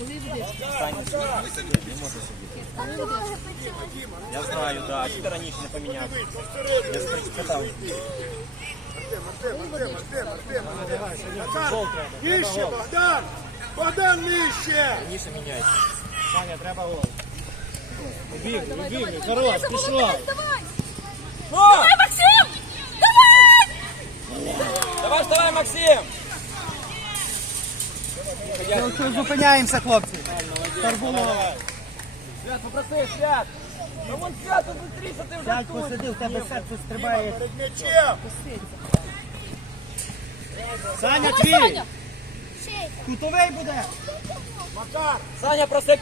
Коли будеш? Стань, не може сидіти. Коли будеш? Я знаю, да. А що ти раніше не поміняв? Я спитав. Нижче, Богдан! Богдан, нижче! Раніше міняйся. Саня, треба гол. Бігай, бігай, хорош, пішов. Давай, Максим! Давай! Давай, вставай, Максим! Ну, Зупиняємося, хлопці. Тарбулова. Свят, попроси, Свят! Ну вон Свят, тут быстріше, ти вже тут. посиди, в тебе серце стрибає. Перед м'ячем! Саня, твій. Кутовий буде. Макар! Саня, проси.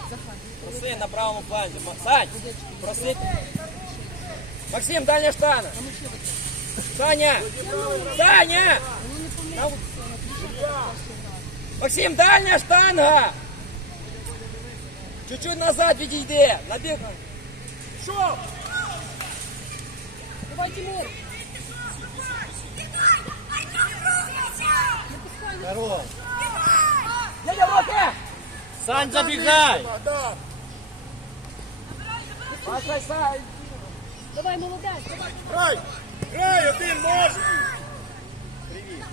Проси на правому фланзі. Ма- Сань, проси. Максим, дальня штана. Саня! Саня! На- Максим, дальня штанга! Чуть-чуть назад відійди. Набіг. Що? Давай, Тимур! Хорош. Дядя руки! Сань, забігай. Богдан! Пасай, Сань. Давай, молодець! Грай! Грай, один може! Давай,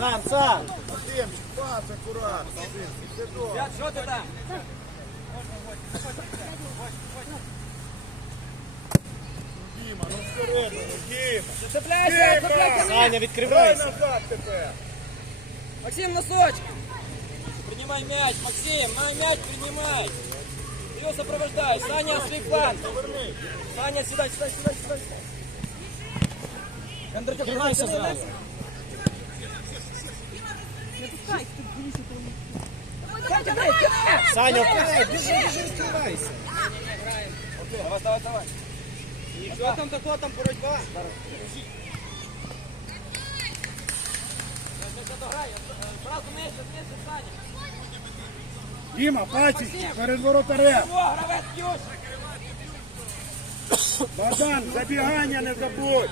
Сам, сам. Артемчик, пас акуратно. Все добре. Свят, що ти там? Діма, ну всередину, Діма! Цепляйся, цепляйся. Саня, Грай відкривайся. назад тепер! Максим, носочек! Принимай мяч, Максим, мой мяч принимай! Ты его сопровождай, Саня, свой план! Поверни! Саня, сюда, сюда, сюда, сюда! Кондрачок, Відкривайся верни, верни. Саня, вперед, біжи, біжи, відкривайся. Давай, давай, давай! Що там тако, там боротьба? Діма, пальці перед воротарем! Богдан, забігання не забудь!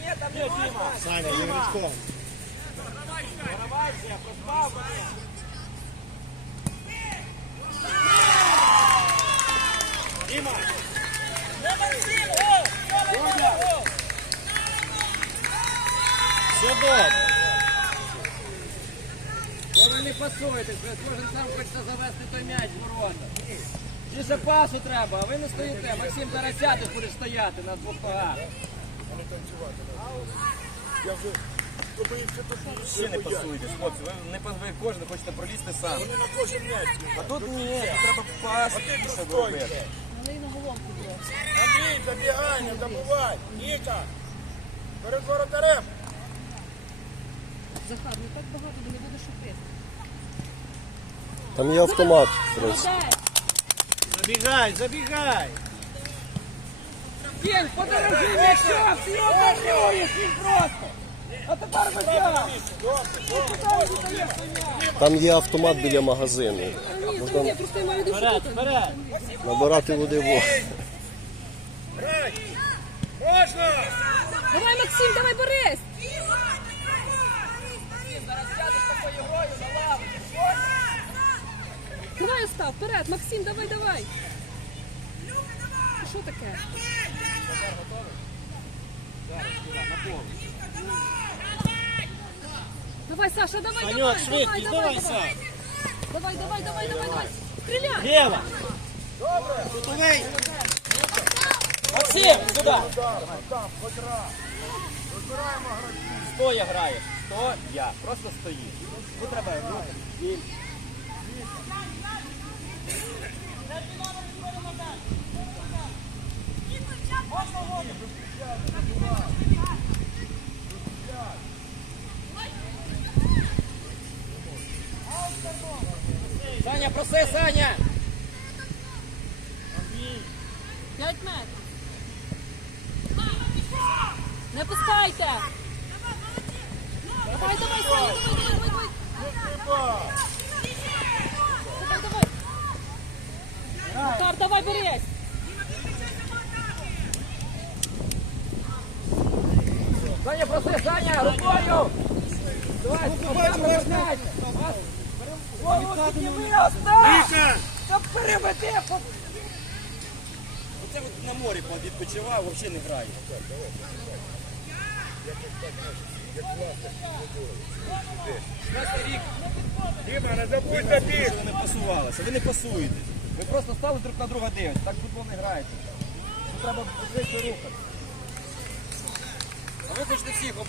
Нет, там не Дима! Саня, Євричком. Воровайся, поспал ко мне! Діма. Все добре. Ви не пасуєтесь, ви кожен сам хочете завести той м'яч в ворота. Більше пасу треба, а ви не стоїте. Максим зараз сядеш, будеш стояти на двох ногах. Я вже побоївся тут не пасуєтесь, хлопці. Ви не пас- ви кожен хочете пролізти сам. Вони на кожен м'яч. А тут ні, тут треба пас щоб робити. Андрій, забігай, не забувай! Ніка! Перед воротарем! Захар, не так багато, бо не будеш шукати. Там є автомат. Молодець! Забігай, забігай. Він, подорожуй м'яча, його контролюєш, він просто. А тепер витягай. Там є автомат біля магазину. До Вперед, вперед. Набирати води во. Грай! Можна! Давай, Максим, давай, Борис! Давай, Остап, вперед, Максим, давай, давай. Що таке? Давай, Саша, давай, Санек, давай, швидкість, давай, Сань. Давай, давай, давай, давай, давай. Стреляй! Лево. Кутовий. Максим, сюди. Стоя граєш. Стоя. Просто стоїш. Тут треба руки. Саня, проси, Саня! П'ять метрів. Не пускайте! Проси, Саня, рукою! Давай, обратно Голову підніми, остав! Та переведи! Оце от на морі відпочивав, взагалі не грає. Діма, не забудь! Що ви не пасувалися, ви не пасуєте. Ви просто стали друг на друга дивитися, так футбол не граєте. Треба швидше рухати. А ви хочете всіх обирати.